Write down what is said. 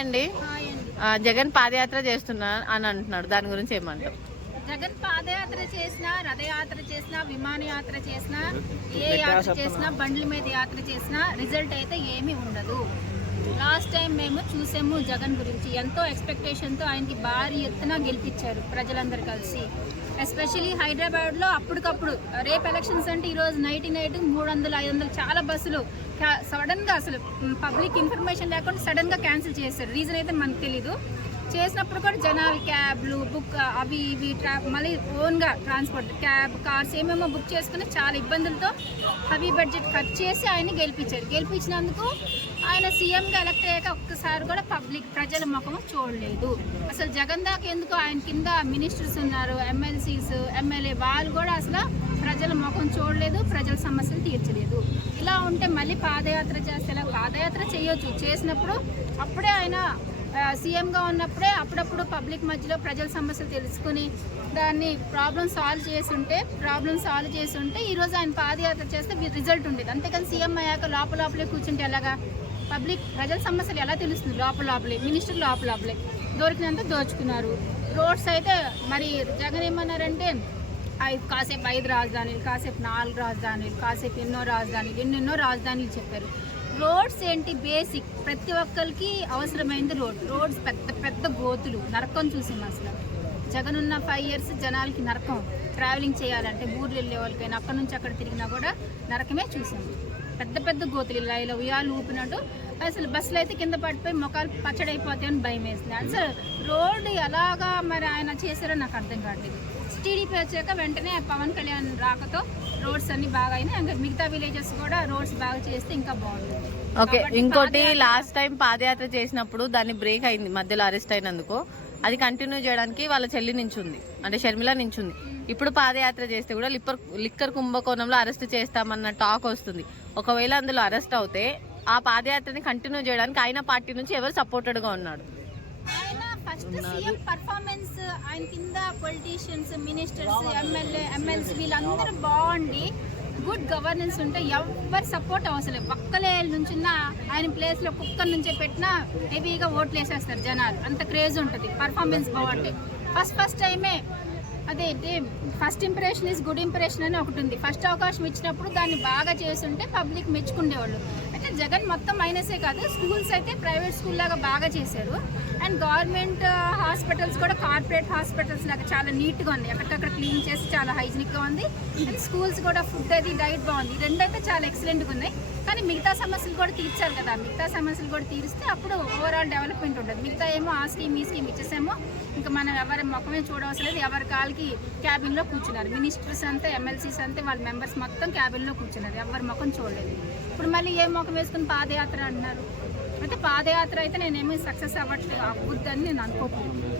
అండి జగన్ పాదయాత్ర చేస్తున్నా అని అంటున్నాడు, దాని గురించి ఏమంటారు? జగన్ పాదయాత్ర చేసినా, రథయాత్ర చేసినా, విమానయాత్ర చేసినా, ఏ యాత్ర చేసినా, బండ్ల మీద యాత్ర చేసినా రిజల్ట్ అయితే ఏమీ ఉండదు. లాస్ట్ టైం మేము చూసాము జగన్ గురించి. ఎంతో ఎక్స్పెక్టేషన్తో ఆయనకి భారీ ఎత్తున గెలిపించారు ప్రజలందరూ కలిసి. ఎస్పెషలీ హైదరాబాద్లో అప్పటికప్పుడు రేపు ఎలక్షన్స్ అంటే ఈరోజు నైట్ 300-500 చాలా బస్సులు సడన్గా, అసలు పబ్లిక్ ఇన్ఫర్మేషన్ లేకుండా సడన్గా క్యాన్సిల్ చేశారు. రీజన్ అయితే మనకు తెలీదు. చేసినప్పుడు కూడా జనాలు క్యాబ్లు బుక్ అవి ఇవి మళ్ళీ ఓన్గా ట్రాన్స్పోర్ట్ కార్స్ ఏమేమో బుక్ చేసుకుని చాలా ఇబ్బందులతో హెవీ బడ్జెట్ ఖర్చు చేసి ఆయన గెలిపించారు. గెలిపించినందుకు ఆయన సీఎంగా ఎలక్ట్ అయ్యాక ఒక్కసారి కూడా పబ్లిక్ ప్రజల ముఖం చూడలేదు. అసలు జగన్ దాకా ఎందుకు, ఆయన కింద మినిస్టర్స్ ఉన్నారు, ఎమ్మెల్సీస్, ఎమ్మెల్యే, వాళ్ళు కూడా అసలు ప్రజల ముఖం చూడలేదు, ప్రజల సమస్యలు తీర్చలేదు. ఇలా ఉంటే మళ్ళీ పాదయాత్ర చేస్తే ఇలా పాదయాత్ర చేయొచ్చు. చేసినప్పుడు అప్పుడే ఆయన సీఎంగా ఉన్నప్పుడే అప్పుడప్పుడు పబ్లిక్ మధ్యలో ప్రజల సమస్యలు తెలుసుకుని దాన్ని ప్రాబ్లమ్ సాల్వ్ చేసి ఉంటే ఈరోజు ఆయన పాదయాత్ర చేస్తే రిజల్ట్ ఉండేది. అంతేకాని సీఎం అయ్యాక లోపలే కూర్చుంటే ఎలాగా? పబ్లిక్ ప్రజల సమస్యలు ఎలా తెలుస్తుంది? లోపలే మినిస్టర్ లోపలే దొరికినంత దోచుకున్నారు. రోడ్స్ అయితే మరి జగన్ ఏమన్నారంటే కాసేపు 5 రాజధానులు, కాసేపు 4 రాజధానులు, కాసేపు ఎన్నెన్నో రాజధానులు చెప్పారు. రోడ్స్ ఏంటి? బేసిక్ ప్రతి ఒక్కరికి అవసరమైనది రోడ్స్ పెద్ద గోతులు, నరకం చూసాం. అసలు జగన్ ఉన్న 5 years జనాలకి నరకం. ట్రావెలింగ్ చేయాలంటే ఊర్లు వెళ్ళే వాళ్ళకైనా అక్కడ నుంచి అక్కడ తిరిగినా కూడా నరకమే చూసాము. పెద్ద గోతులు ఇలా ఉయ్యాలు ఊపినట్టు. అసలు బస్సులు అయితే కింద పడిపోయి మొక్కలు పచ్చడైపోతాయని భయం వేసింది. అసలు రోడ్డు ఎలాగా మరి ఆయన చేశారో నాకు అర్థం కావట్లేదు. టీడీపీ వచ్చాక వెంటనే పవన్ కళ్యాణ్ రాకతో రోడ్స్ అన్ని బాగా అయినాయి. ఇంకా మిగతా విలేజెస్ కూడా రోడ్స్ బాగా చేస్తే ఇంకా బాగుంటుంది. ఓకే, ఇంకోటి లాస్ట్ టైం పాదయాత్ర చేసినప్పుడు దాన్ని బ్రేక్ అయింది మధ్యలో అరెస్ట్ అయినందుకు. అది కంటిన్యూ చేయడానికి వాళ్ళ చెల్లి నించుంది, అంటే షర్మిల నించుంది. ఇప్పుడు పాదయాత్ర చేస్తే కూడా లిక్కర్ కుంభకోణంలో అరెస్ట్ చేస్తామన్న టాక్ వస్తుంది. ఒకవేళ అందులో అరెస్ట్ అవుతే ఆ పాదయాత్రని కంటిన్యూ చేయడానికి ఆయన పార్టీ నుంచి ఎవరు సపోర్టెడ్ గా ఉన్నాడు? ఫస్ట్ సీఎం పర్ఫార్మెన్స్, ఆయన కింద పొలిటీషియన్స్, మినిస్టర్స్, ఎమ్మెల్సీ వీళ్ళందరూ బాగుండి గుడ్ గవర్నెన్స్ ఉంటే ఎవరు సపోర్ట్ అవసరం. ఒక్కలే నుంచున్న ఆయన ప్లేస్లో కుక్కర్ నుంచే పెట్టినా హెవీగా ఓట్లు వేసేస్తారు జనాలు. అంత క్రేజ్ ఉంటుంది పర్ఫార్మెన్స్ బాగుంటే. ఫస్ట్ టైమే అదే first impression is good impression అని ఒకటి ఉంది. ఫస్ట్ అవకాశం ఇచ్చినప్పుడు దాన్ని బాగా చేస్తుంటే పబ్లిక్ మెచ్చుకునేవాళ్ళు. అయితే జగన్ మొత్తం మైనసే కాదు, స్కూల్స్ అయితే ప్రైవేట్ స్కూల్ లాగా బాగా చేశారు. అండ్ గవర్నమెంట్ హాస్పిటల్స్ కూడా కార్పొరేట్ హాస్పిటల్స్ లాగా చాలా నీట్గా ఉన్నాయి. అక్కడక్కడ క్లీన్ చేసి చాలా హైజీనిక్గా ఉంది. అండ్ స్కూల్స్ కూడా ఫుడ్ అది డైట్ బాగుంది. రెండైతే చాలా ఎక్సలెంట్గా ఉన్నాయి. కానీ మిగతా సమస్యలు కూడా తీర్చాలి కదా. మిగతా సమస్యలు కూడా తీరిస్తే అప్పుడు ఓవరాల్ డెవలప్మెంట్ ఉంటుంది. మిగతా ఏమో ఆ స్కీమ్ ఈ స్కీమ్ ఇచ్చేసేమో ఇంకా మనం ఎవరి ముఖమే చూడవసరం లేదు. ఎవరి కాళ్ళకి క్యాబిన్లో కూర్చున్నారు. మినిస్టర్స్ అంతా, ఎమ్మెల్సీస్ అంతా వాళ్ళ మెంబర్స్ మొత్తం క్యాబిన్లో కూర్చున్నారు. ఎవరి ముఖం చూడలేదు. ఇప్పుడు మళ్ళీ ఏ ముఖం వేసుకుని పాదయాత్ర అంటున్నారు. అయితే పాదయాత్ర అయితే నేనేమీ సక్సెస్ అవ్వట్లేదు, అవ్వద్దని నేను అనుకోకపోతున్నాను.